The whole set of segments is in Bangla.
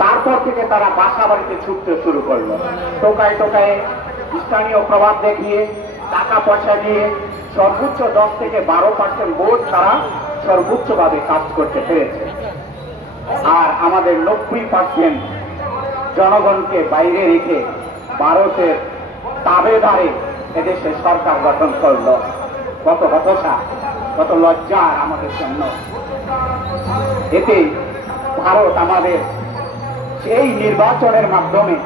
তারপর থেকে তারা বাসা বাড়িতে ছুটতে শুরু করলো, টোকায় টোকায় স্থানীয় প্রভাব দেখিয়ে টাকা পয়সা দিয়ে সর্বোচ্চ 10 থেকে 12% ভোট তারা সর্বোচ্চভাবে কাজ করতে পেরেছে। আর আমাদের 90% জনগণকে বাইরে রেখে ভারতের তাবেদারে এদেশে সরকার গঠন করলো। কত হতাশা, কত লজ্জা আমাদের জন্য। এতে ভারত আমাদের এই নির্বাচনের মাধ্যমে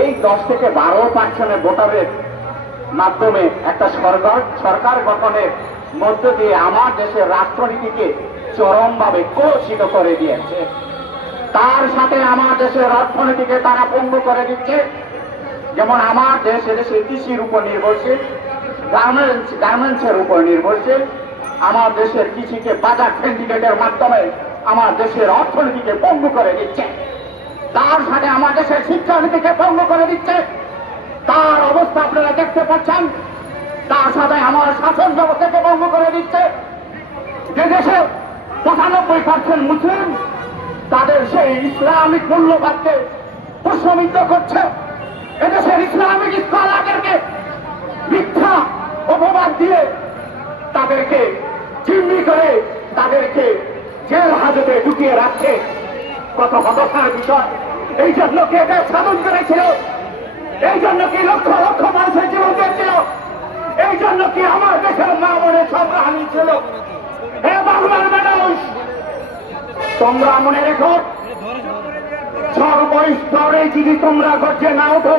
এই 10 থেকে 12% ভোটারের মাধ্যমে একটা সরকার গঠনের মধ্য দিয়ে আমার দেশের রাষ্ট্রনীতিকে চরমভাবে কলুষিত করে দিয়েছে। তার সাথে আমার দেশের অর্থনীতিকে তারা পঙ্গু করে দিচ্ছে। যেমন আমার দেশ এদেশে কৃষির উপর নির্ভরশীল, গার্মেন্টসের উপর নির্ভরশীল। আমার দেশের কৃষিকে বাজার সিন্ডিকেটের মাধ্যমে আমার দেশের অর্থনীতিকে পঙ্গু করে দিচ্ছে। তার সাথে আমার দেশের শিক্ষানীতিকে পঙ্গু করে দিচ্ছে। তার অবস্থা আপনারা দেখতে পাচ্ছেন। তার সাথে আমার শাসন ব্যবস্থাকে পঙ্গু করে দিচ্ছে। যে দেশে 95% মুসলিম তাদের সেই ইসলামিক মূল্যবাদকে প্রশমিত করছে। এদেশের ইসলামিক স্কলারদেরকে মিথ্যা অপবাদ দিয়ে তাদেরকে জিম্মি করে তাদেরকে জেল হাজতে ঢুকিয়ে রাখছে। কত হতাশার বিষয়। এই জন্য কি এটা স্বাধীন করেছিল? এই জন্য কি লক্ষ লক্ষ মানুষের জীবন দিয়েছিল? এই জন্য কি আমার দেশের মা মনে সংগ্রামী ছিল? হে বাংলার মানুষ, তোমরা মনে রেখো, সর্বস্তরে যদি তোমরা গর্জে না ওঠো,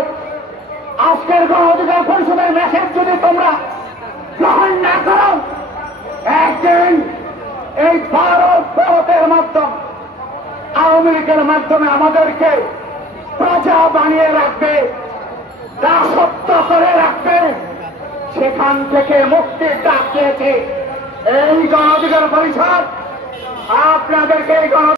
আজকের গণ অধিকার পরিষদের মেসেজ যদি তোমরা গ্রহণ না করো, একদিন এই ভারতের মাধ্যমে, আওয়ামী লীগের মাধ্যমে আমাদেরকে প্রজা বানিয়ে রাখবে, দাসত্ব করে রাখবে। সেখান থেকে মুক্তির ডাক দিয়েছে এই গণ অধিকার পরিষদ। আপনাদেরকে এই গণ